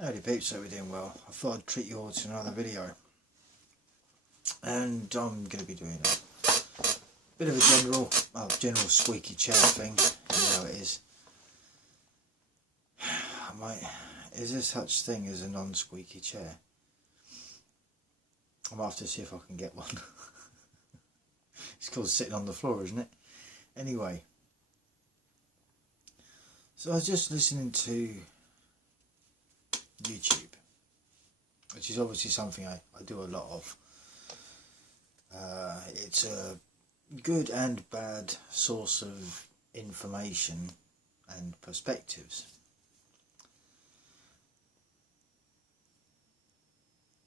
Howdy peeps, so we're doing well. I thought I'd treat you all to another video. And I'm going to be doing a bit of a general squeaky chair thing. You know how it is. Is there such thing as a non-squeaky chair? I might have to see if I can get one. It's called sitting on the floor, isn't it? Anyway. So I was just listening to YouTube, which is obviously something I do a lot of. It's a good and bad source of information and perspectives.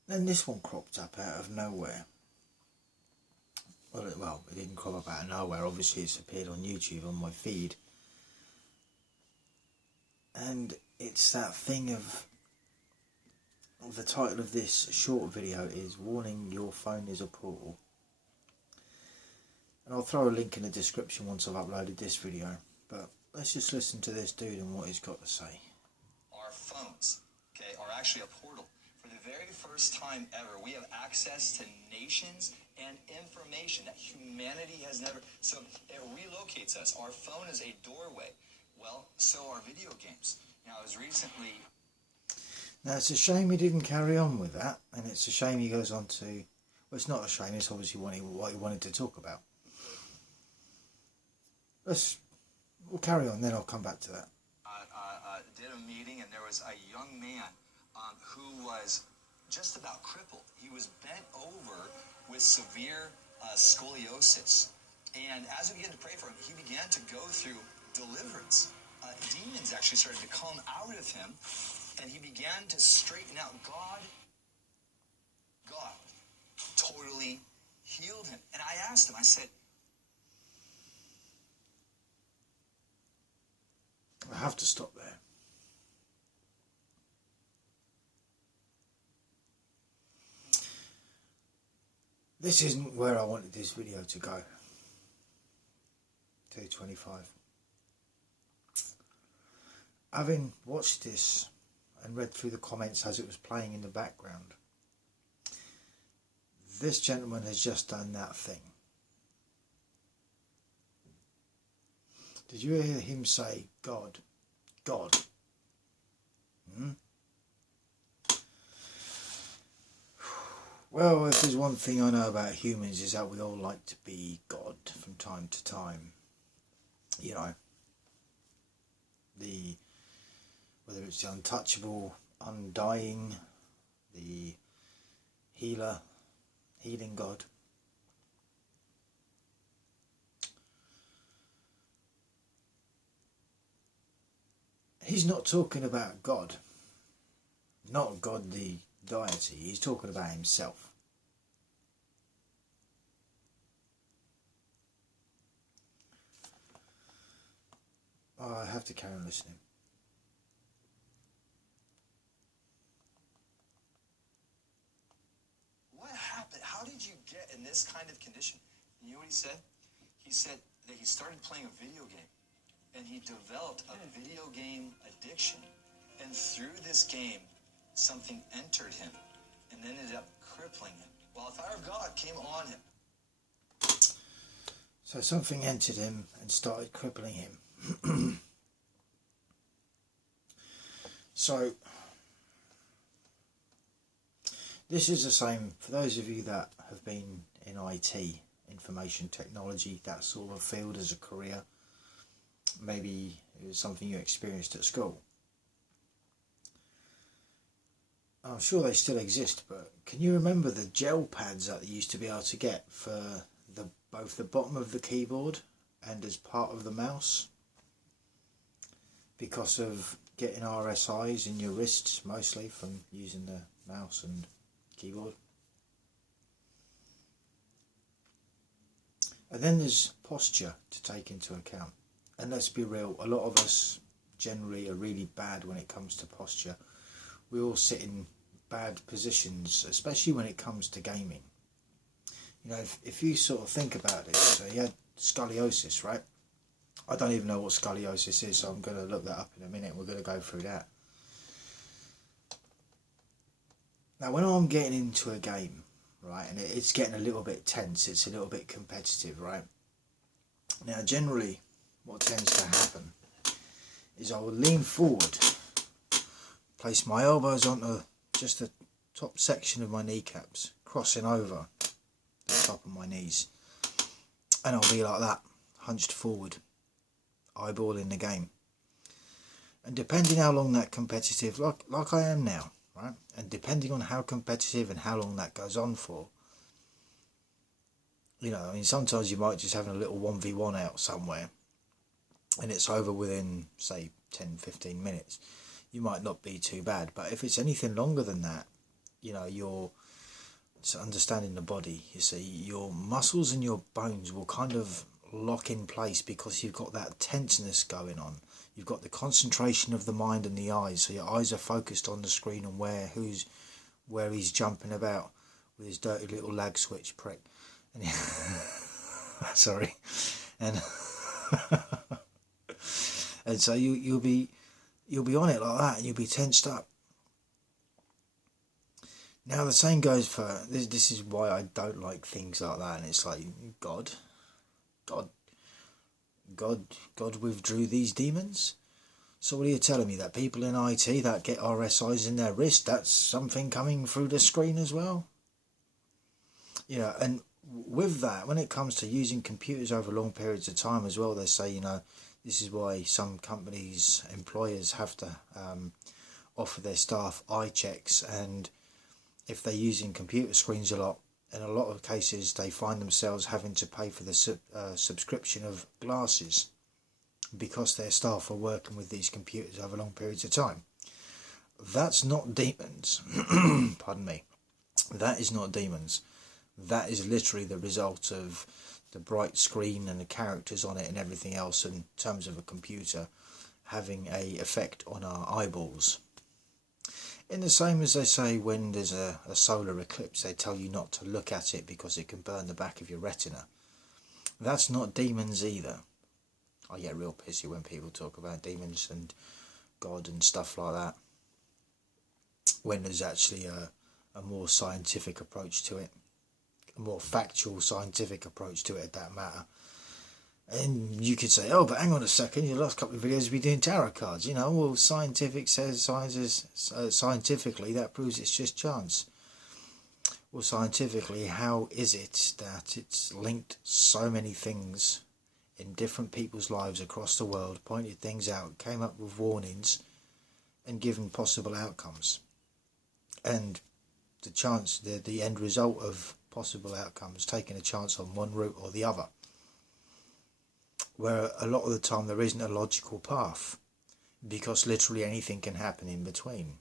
Then this one cropped up out of nowhere. Well, it didn't crop up out of nowhere. Obviously it's appeared on YouTube on my feed. And it's that thing of the title of this short video is Warning Your Phone is a Portal. And I'll throw a link in the description once I've uploaded this video. But let's just listen to this dude and what he's got to say. Our phones, okay, are actually a portal. For the very first time ever, we have access to nations and information that humanity has never. So it relocates us. Our phone is a doorway. Well, so are video games. Now, I was recently... Now, it's a shame he didn't carry on with that, and it's a shame he goes on to... Well, it's not a shame, it's obviously what he wanted to talk about. We'll carry on, then I'll come back to that. Did a meeting, and there was a young man who was just about crippled. He was bent over with severe scoliosis. And as we began to pray for him, he began to go through deliverance. Demons actually started to come out of him, and he began to straighten out. God totally healed him. And I asked him, I said, I have to stop there. This isn't where I wanted this video to go. 2:25. Having watched this and read through the comments as it was playing in the background, this gentleman has just done that thing. Did you hear him say, God? God? Well, if there's one thing I know about humans is that we all like to be God from time to time. You know, whether it's the untouchable, undying, the healer, healing God. He's not talking about God, not God the deity, he's talking about himself. Oh, I have to carry on listening. what happened? How did you get in this kind of condition? You know what he said? He said that he started playing a video game, and he developed a video game addiction. And through this game, something entered him and ended up crippling him. While the fire of God came on him. So something entered him and started crippling him. So, this is the same for those of you that have been in IT, information technology, that sort of field as a career. Maybe it was something you experienced at school. I'm sure they still exist, but can you remember the gel pads that you used to be able to get for both the bottom of the keyboard and as part of the mouse? Because of getting RSIs in your wrists, mostly from using the mouse and keyboard. And then there's posture to take into account. And let's be real, a lot of us generally are really bad when it comes to posture. We all sit in bad positions, especially when it comes to gaming. You know, if you sort of think about it, so you had scoliosis, right? I don't even know what scoliosis is, so I'm going to look that up in a minute. We're going to go through that. Now, when I'm getting into a game, right, and it's getting a little bit tense, it's a little bit competitive, right? Now, generally, what tends to happen is I will lean forward, place my elbows onto just the top section of my kneecaps, crossing over the top of my knees, and I'll be like that, hunched forward, eyeballing the game. And depending how long that competitive, like I am now, right, and depending on how competitive and how long that goes on for, you know, I mean, sometimes you might just have a little 1v1 out somewhere and it's over within, say, 10-15 minutes. You might not be too bad, but if it's anything longer than that, you know, it's understanding the body, you see, your muscles and your bones will kind of lock in place because you've got that tenseness going on. You've got the concentration of the mind and the eyes, so your eyes are focused on the screen and where he's jumping about with his dirty little lag switch prick. And sorry, and and so you'll be on it like that, and you'll be tensed up. Now the same goes for this. This is why I don't like things like that, and it's like God withdrew these demons. So what are you telling me, that people in IT that get RSIs in their wrist, that's something coming through the screen as well? You know, and with that, when it comes to using computers over long periods of time as well, they say, you know, this is why some companies, employers have to offer their staff eye checks, and if they're using computer screens a lot, in a lot of cases they find themselves having to pay for the subscription of glasses because their staff are working with these computers over long periods of time. That's not demons. Pardon me. That is not demons. That is literally the result of the bright screen and the characters on it and everything else in terms of a computer having an effect on our eyeballs. In the same as they say when there's a solar eclipse, they tell you not to look at it because it can burn the back of your retina. That's not demons either. I get real pissy when people talk about demons and God and stuff like that, when there's actually a more scientific approach to it, a more factual scientific approach to it at that matter. And you could say, oh, but hang on a second, your last couple of videos have been doing tarot cards. You know, well, scientifically that proves it's just chance. Well, scientifically, how is it that it's linked so many things in different people's lives across the world, pointed things out, came up with warnings, and given possible outcomes? And the chance, the end result of possible outcomes, taking a chance on one route or the other, where a lot of the time there isn't a logical path, because literally anything can happen in between.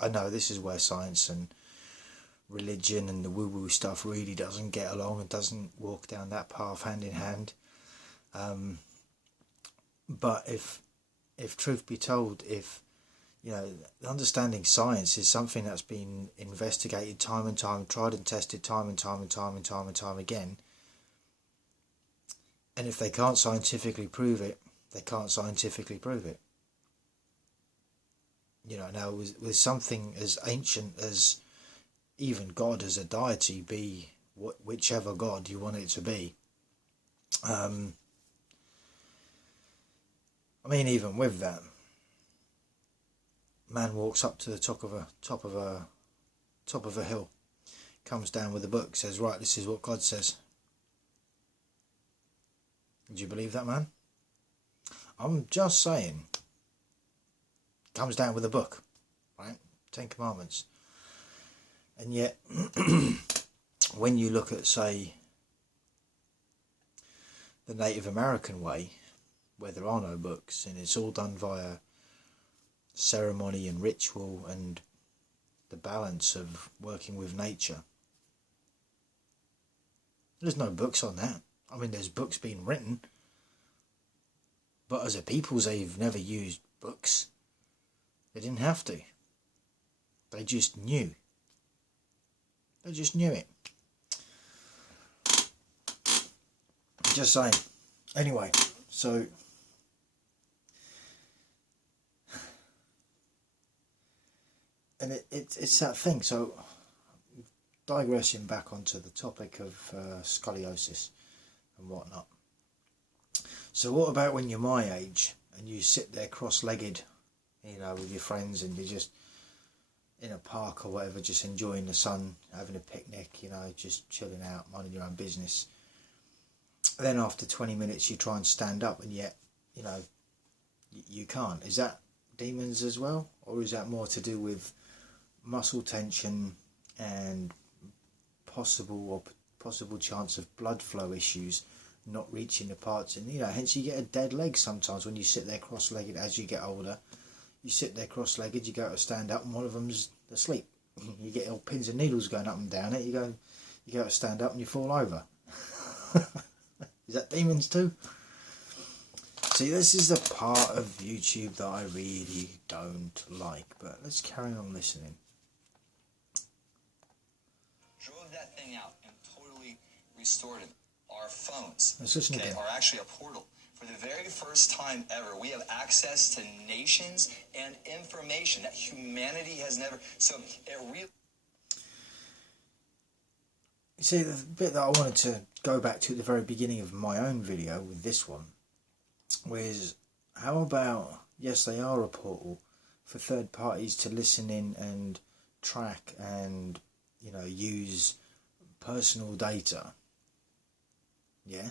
I know this is where science and religion and the woo-woo stuff really doesn't get along and doesn't walk down that path hand in hand. But if truth be told, if you know, understanding science is something that's been investigated time and time, tried and tested time and time again. And if they can't scientifically prove it, they can't scientifically prove it. You know, now with something as ancient as even God as a deity, be whichever God you want it to be. I mean, even with that, man walks up to the top of a hill, comes down with a book, says, right, this is what God says. Do you believe that, man? I'm just saying. Comes down with a book, right? 10 Commandments. And yet, when you look at, say, the Native American way, where there are no books, and it's all done via ceremony and ritual and the balance of working with nature, there's no books on that. I mean, there's books being written, but as a people, they've never used books. They didn't have to. They just knew. They just knew it. Just saying. Anyway, so And it's that thing. So digressing back onto the topic of scoliosis and whatnot. So what about when you're my age and you sit there cross-legged, you know, with your friends, and you're just in a park or whatever, just enjoying the sun, having a picnic, you know, just chilling out, minding your own business. Then after 20 minutes you try and stand up, and yet, you know, you can't. Is that demons as well? Or is that more to do with muscle tension and possible chance of blood flow issues not reaching the parts? And, you know, hence you get a dead leg sometimes when you sit there cross-legged. As you get older, you sit there cross-legged, you go to stand up and one of them's asleep. You get all pins and needles going up and down it. You go to stand up and you fall over. Is that demons too? See, this is the part of YouTube that I really don't like, but let's carry on listening. Drove that thing out and totally restored it. Our phones, Let's listen again. are actually a portal. For the very first time ever, we have access to nations and information that humanity has never. So it really. You see, the bit that I wanted to go back to at the very beginning of my own video with this one was, how about, yes, they are a portal for third parties to listen in and track and, you know, use personal data. Yeah?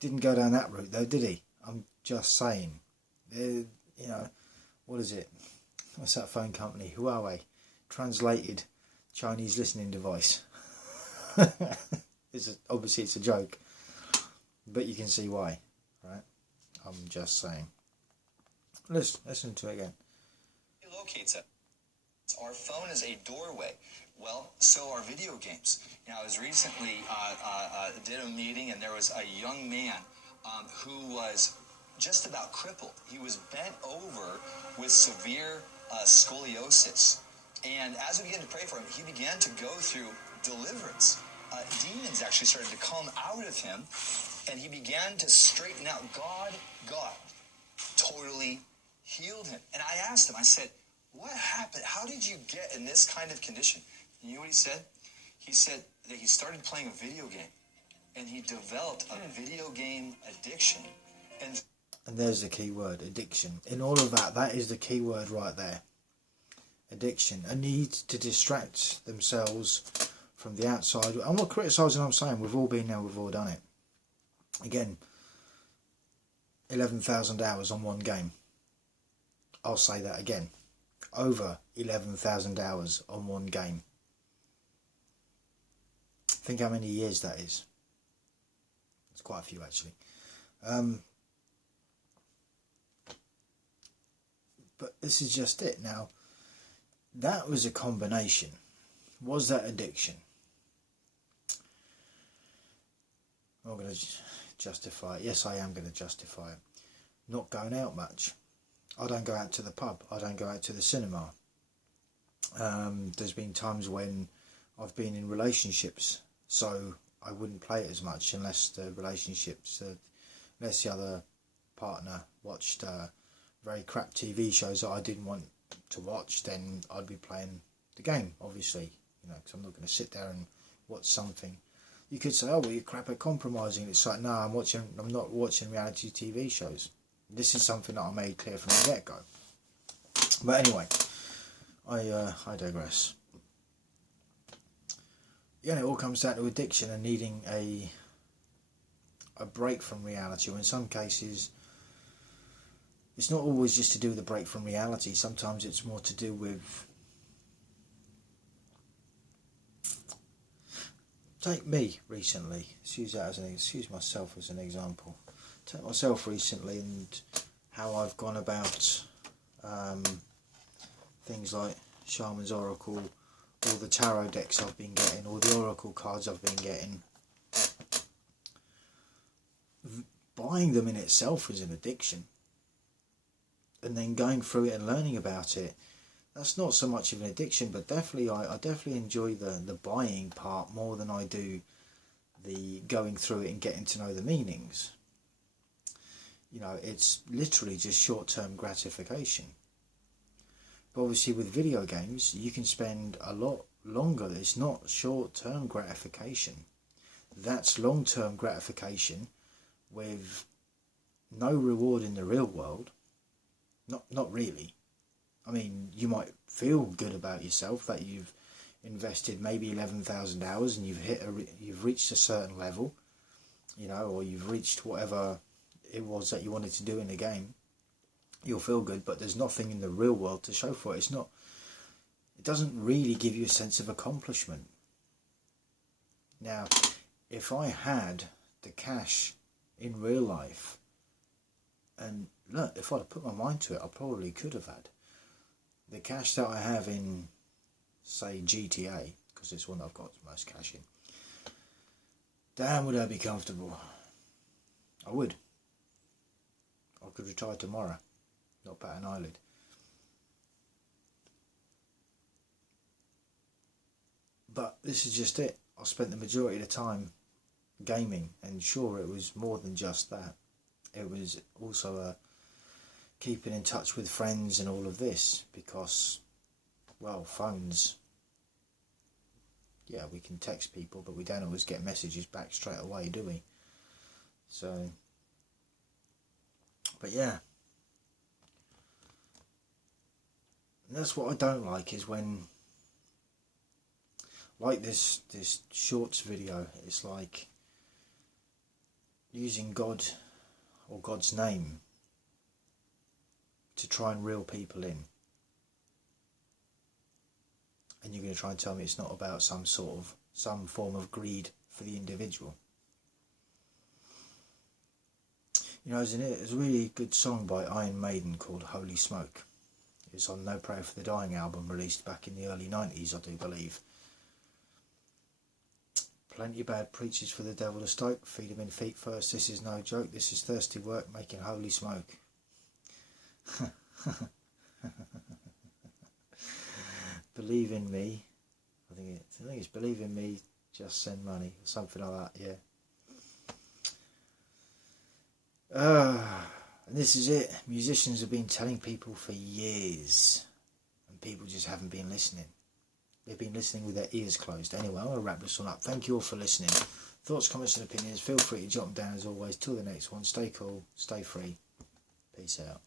Didn't go down that route though, did he? I'm just saying. You know, what is it? What's that phone company? Huawei. Translated Chinese listening device. Obviously it's a joke, but you can see why, right? I'm just saying. Listen to it again. It locates it. Our phone is a doorway. Well, so are video games. You know, I was recently did a meeting, and there was a young man who was just about crippled. He was bent over with severe scoliosis. And as we began to pray for him, he began to go through deliverance. Demons actually started to come out of him, and he began to straighten out. God totally healed him. And I asked him, I said, what happened? How did you get in this kind of condition? You know what he said? He said that he started playing a video game, and he developed a video game addiction. And there's the key word, addiction. In all of that, that is the key word right there. Addiction. A need to distract themselves from the outside. I'm not criticising, I'm saying we've all been there, we've all done it. Again, 11,000 hours on one game. I'll say that again. Over 11,000 hours on one game. Think how many years that is. It's quite a few actually. But this is just it. Now, that was a combination. Was that addiction? I'm going to justify it. Yes, I am going to justify it. Not going out much. I don't go out to the pub. I don't go out to the cinema. There's been times when I've been in relationships, so I wouldn't play it as much unless the relationships, unless the other partner watched very crap TV shows that I didn't want to watch, then I'd be playing the game, obviously, you know, because I'm not going to sit there and watch something. You could say, oh, well, you're crap at compromising. It's like, no, I'm not watching reality TV shows. This is something that I made clear from the get-go. But anyway, I digress. Yeah, it all comes down to addiction and needing a break from reality. Or in some cases, it's not always just to do with the break from reality. Sometimes it's more to do with... Take me recently. Excuse myself as an example. Take myself recently and how I've gone about things like Shaman's Oracle, all the tarot decks I've been getting, all the Oracle cards I've been getting. Buying them in itself is an addiction. And then going through it and learning about it, that's not so much of an addiction, but definitely I definitely enjoy the buying part more than I do the going through it and getting to know the meanings. You know, it's literally just short-term gratification. But obviously with video games, you can spend a lot longer. It's not short-term gratification. That's long-term gratification with no reward in the real world. Not really. I mean, you might feel good about yourself that you've invested maybe 11,000 hours and you've reached a certain level, you know, or you've reached whatever it was that you wanted to do in the game. You'll feel good, but there's nothing in the real world to show for it. It doesn't really give you a sense of accomplishment. Now, if I had the cash in real life, and look, if I'd put my mind to it, I probably could have had the cash that I have in, say, GTA, because it's one I've got the most cash in. Damn, would I be comfortable? I would. I could retire tomorrow, not bat an eyelid. But this is just it. I spent the majority of the time gaming, and sure, it was more than just that. It was also keeping in touch with friends and all of this, because, well, phones, yeah, we can text people, but we don't always get messages back straight away, do we? So, but yeah. And that's what I don't like, is when, like this shorts video, it's like using God or God's name to try and reel people in. And you're going to try and tell me it's not about some form of greed for the individual. You know, there's a really good song by Iron Maiden called Holy Smoke. It's on No Prayer for the Dying album, released back in the early 90s, I do believe. Plenty of bad preachers for the devil to stoke, feed him in feet first, this is no joke, this is thirsty work, making holy smoke. Believe in me, I think it's believe in me, just send money, or something like that, yeah. And this is it. Musicians have been telling people for years, and people just haven't been listening. They've been listening with their ears closed. Anyway, I'm going to wrap this one up. Thank you all for listening. Thoughts, comments and opinions, feel free to jot them down as always. Till the next one, stay cool, stay free. Peace out.